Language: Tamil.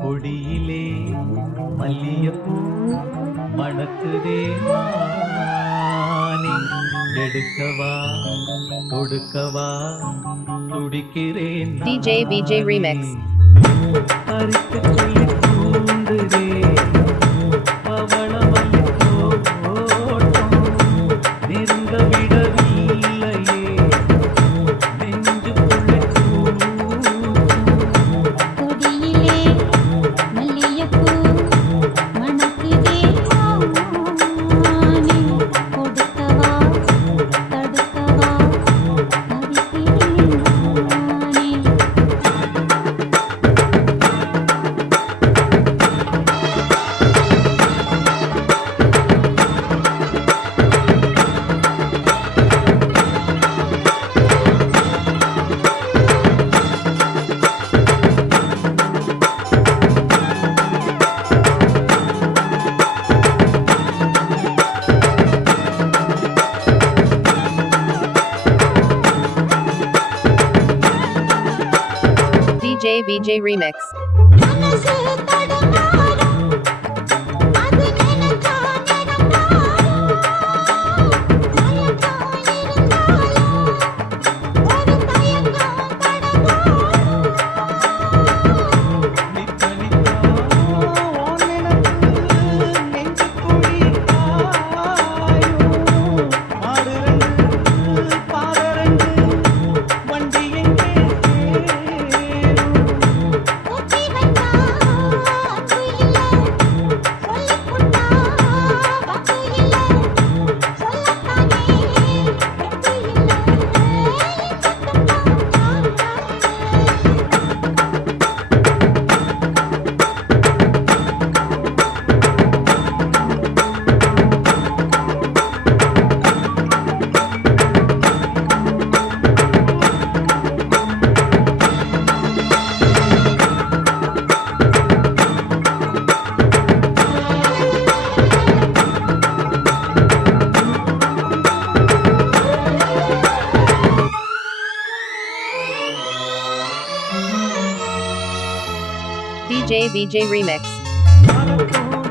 கொடியிலே மல்லியப்பூ மணக்குதே மானே எடுக்கவா கொடுக்கவா துடிக்கிறேன் DJ VJ Remix பறிக்க சொல்லி தூண்டுதே பவளமல்லி தோட்டம் நெருங்க விடவில்லையே நெஞ்சுக்குள்ளே கொடியிலே மல்லியப்பூ மணக்குதே மானே கொடுக்கவா தடுக்கவா தவிக்கிறேன் நானே. DJ VJ Remix மனசு தடுமாறும் அது நினைச்சா நடமாறும் மயக்கம் இருந்தாலும் ஒரு தயக்கம் படமாறும் நித்த நித்தா உன் நினப்பு நெஞ்சுக்குழி காயும் மாடு ரெண்டு பாத ரெண்டு வண்டி எங்கே சேரும் ஊத்தி வைத்தா அன்பு இல்ல சொல்லிப் புட்டா பக்கு இல்ல சொல்லத்தானே வெட்டு இல்ல DJ VJ Remix மறக்கும்